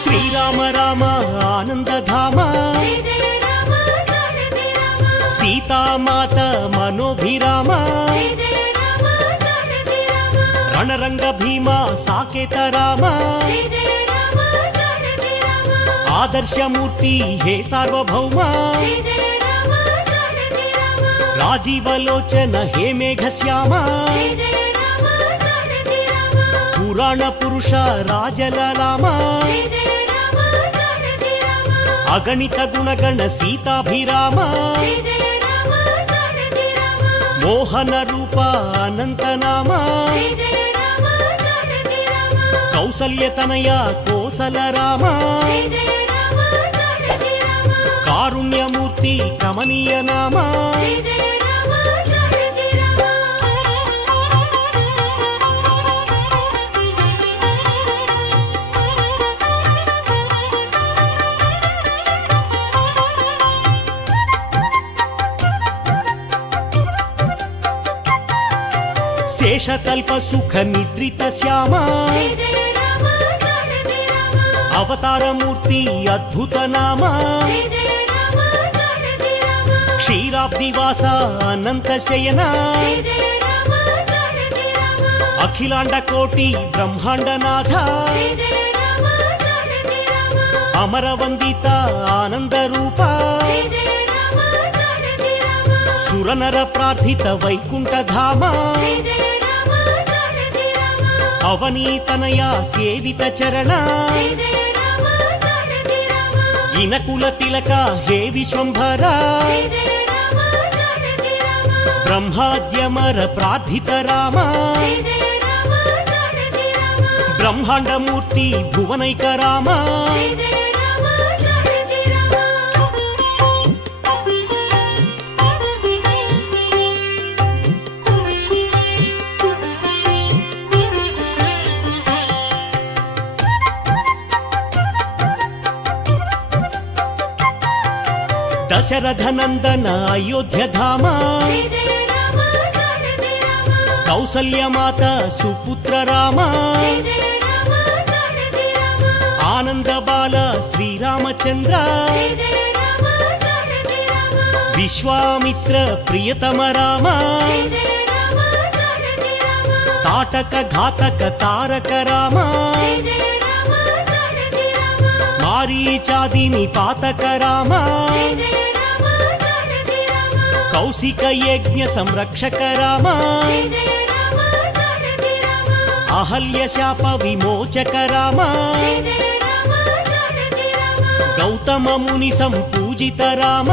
శ్రీరామ రామ ఆనందధామ సీతామాత మనోభిరామ రణరంగ భీమ సాకేత రామ ఆదర్శమూర్తి హే సార్వభౌమ రాజీవలోచన హే మేఘశ్యామ పురాణ పురుష రాజలలామ అగణిత గుణగణ సీతాభిరామ మోహన రూప అనంతనామ కౌసల్యతనయ కోసల రామ కారుణ్యమూర్తి కమనీయ నామ శేషతల్ప సుఖ నిద్రిత శ్యామ అవతారమూర్తి అద్భుత నామ క్షీరాబ్దివాస అనంత శయన అఖిలాండ కోటి బ్రహ్మాండనాథ అమరవందిత ఆనంద రూప సురనర ప్రార్థిత వైకుంఠధామ అవనీతనయ సేవిత చరణ ఇనకుల తిలక హే విశ్వంభర బ్రహ్మాద్యమర ప్రార్థిత రామ బ్రహ్మాండమూర్తి భువనైక రామ దశరథ నందన అయోధ్యధామ కౌసల్యమాత సుపుత్ర రామ ఆనంద బాల శ్రీరామచంద్ర విశ్వామిత్ర ప్రియతమ రామ తాటక ఘాతక తారక రామ మారీచాదిని పాతక రామ కౌశిక యజ్ఞ సంరక్షక రామ అహల్య శాప విమోచక రామ గౌతమ ముని సంపూజిత రామ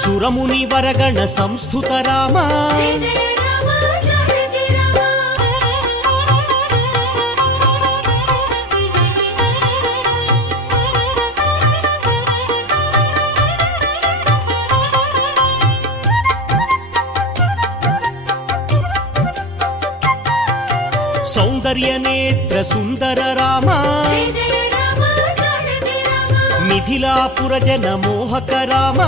సురముని వరగణ సంస్థుత రామ సౌందర్య నేత్ర సుందర రామ మిథిలాపుర జన మోహక రామ